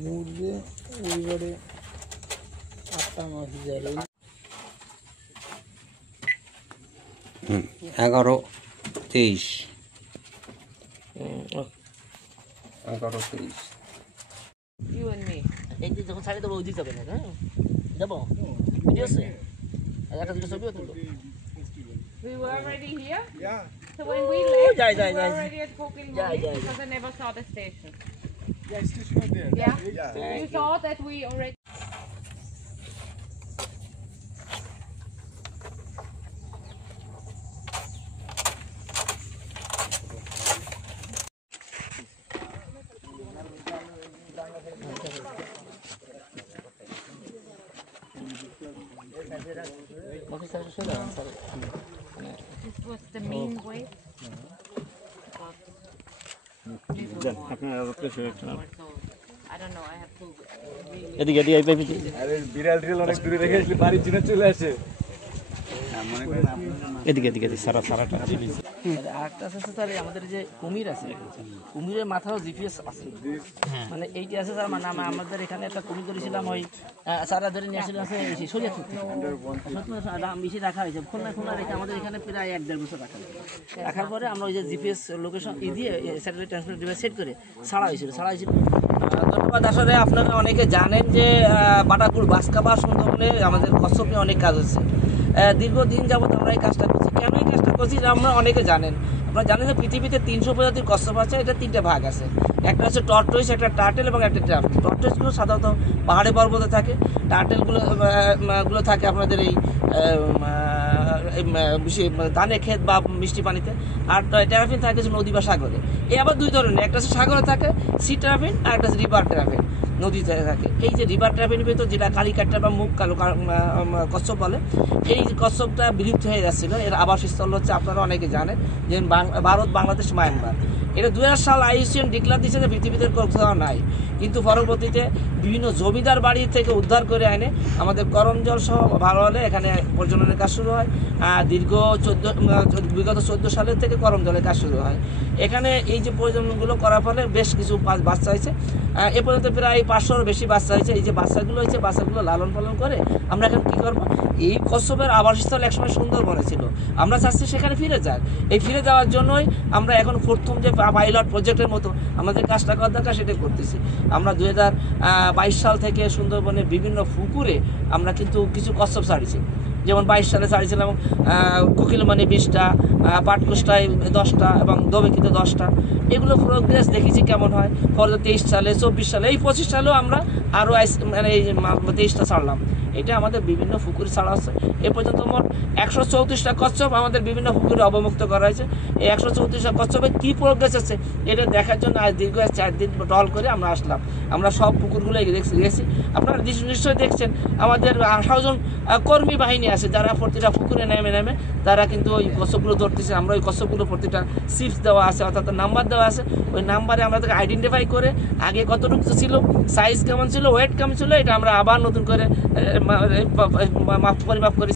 মুরগে ওইবারে 8টা মাছ যায় 11 23 11 23 You and me. এই যে যখন ছাড়ে দেবো ওই দিকে যাবে না হ্যাঁ যাবো ভিডিও আছে একটা দুটো ছবিও তুলবো We were already here? Yeah. So when we left, Yeah, we were already at Pokemon because I never saw the station. Yeah, station right there. Yeah? Yeah. You saw that we already... This was the main way. So, I don't know, I have to really... এদিকে এদিকে এই পাইপে আরে বিড়াল টিড়াল অনেক দূরে রেখে আসলে বাড়ির জন্য চলে আসে এদিকে এদিকে সারাটা আরেকটা আছে স্যার আমাদের যে কুমির আছে কুমিরের মাথাও জিপিএস আছে মানে এইটি আছে স্যার মানে আমাদের এখানে একটা কুমির ধরেছিলাম ওই সারা ধরে নিয়ে আসলে আছে সরিয়া দাম বেশি রাখা হয়েছে খুলনা রেখে আমাদের এখানে প্রায় 1-1.5 বছর রাখার পরে আমরা ওই যে জিপিএস লোকেশন দিয়ে স্যাটেলাইট ট্রান্সমিটার ডিভাইস সেট করে ছাড়া হয়েছিল ধন্যবাদ। আসলে আপনারা অনেকে জানেন যে বাটাকুল বাসকাবা সুন্দরবনে আমাদের কচ্ছপ নিয়ে অনেক কাজ হচ্ছে দীর্ঘদিন যাবত আমরা এই কাজটা করছি। কেন এই কাজটা করছি আমরা অনেকে জানেন, আপনারা জানেন যে পৃথিবীতে 300 প্রজাতির কচ্ছপ আছে। এটা 3টে ভাগ আছে, একটা হচ্ছে টর্টয়েস, একটা টার্টেল এবং একটা ট্রাফিক। টর্টয়েসগুলো সাধারণত পাহাড়ে পর্বতে থাকে, টার্টেলগুলো থাকে আপনাদের এই ধানের ক্ষেত বা মিষ্টি পানিতে, আর ট্রাফিন থাকে নদী বা সাগরে। এই আবার দুই ধরনের, একটা হচ্ছে সাগরে থাকে সি ট্রাফিন, আর একটা হচ্ছে রিভার ট্রাফিন নদীতে থাকে। এই যে রিভার ট্রাফিনের ভিতর যেটা কালিকাট্টা বা মুখ কালো কচ্ছপ বলে, এই কচ্ছপটা বিলুপ্ত হয়ে যাচ্ছিল। এর আবাসস্থল হচ্ছে আপনারা অনেকে জানেন যে ভারত, বাংলাদেশ, মায়ানমার। এটা 2000 সাল IUCN ডিক্লার দিচ্ছে যে পৃথিবীতে কোথাও নাই, কিন্তু পরবর্তীতে বিভিন্ন জমিদার বাড়ি থেকে উদ্ধার করে আনে আমাদের করমজল সহ ভালো হলে এখানে প্রজননের কাজ শুরু হয়। বিগত 14 সালের থেকে করমজলের কাজ শুরু হয়। এখানে এই যে প্রজননগুলো করার ফলে বেশ কিছু বাচ্চা হয়েছে, এ পর্যন্ত প্রায় 500-এর বেশি বাচ্চা হয়েছে। এই যে বাচ্চাগুলো হয়েছে, বাচ্চাগুলো লালন পালন করে আমরা এখন কী করবো, এই কচ্ছপের আবাসস্থল একসময় সুন্দরবনে ছিল, আমরা চাচ্ছি সেখানে ফিরে যাক। এই ফিরে যাওয়ার জন্যই আমরা এখন প্রথম যে পাইলট প্রজেক্টের মতো আমাদের কাজটা করার দরকার সেটা করতেছি। আমরা 2022 সাল থেকে সুন্দরবনের বিভিন্ন পুকুরে আমরা কিন্তু কিছু কচ্ছপ ছাড়িয়েছি। যেমন 22 সালে ছাড়িয়েছিলাম কোকিলমণি 20টা, পাটকুষ্টায় 10টা এবং দোবেকিতে 10টা। এগুলো প্রোগ্রেস দেখেছি কেমন হয়। পরে 23 সালে, 24 সালে, এই 25 সালেও আমরা আরও মানে এই 23টা ছাড়লাম। এটা আমাদের বিভিন্ন পুকুরে ছাড়া আছে। এ পর্যন্ত মোট 134টা কচ্ছপ আমাদের বিভিন্ন পুকুরে অবমুক্ত করা হয়েছে। এই 134টা কচ্ছপে কী প্রোগ্রেস আছে এটা দেখার জন্য আজ দীর্ঘ 4 দিন টহল করে আমরা আসলাম। আমরা সব পুকুরগুলো গেছি। আপনারা নিশ্চয়ই দেখছেন আমাদের 18 জন কর্মী বাহিনী আছে যারা প্রতিটা পুকুরে নেমে তারা কিন্তু ওই কচ্ছপগুলো ধরতেছে। আমরা ওই কচ্ছপগুলো প্রতিটা সিপস দেওয়া আছে, অর্থাৎ নাম্বার দেওয়া আছে। ওই নাম্বারে আমরা তাকে আইডেন্টিফাই করে আগে কতটুকু ছিল, সাইজ কেমন ছিল, ওয়েট কেমন ছিল, এটা আমরা আবার নতুন করে পরিমাপ করি।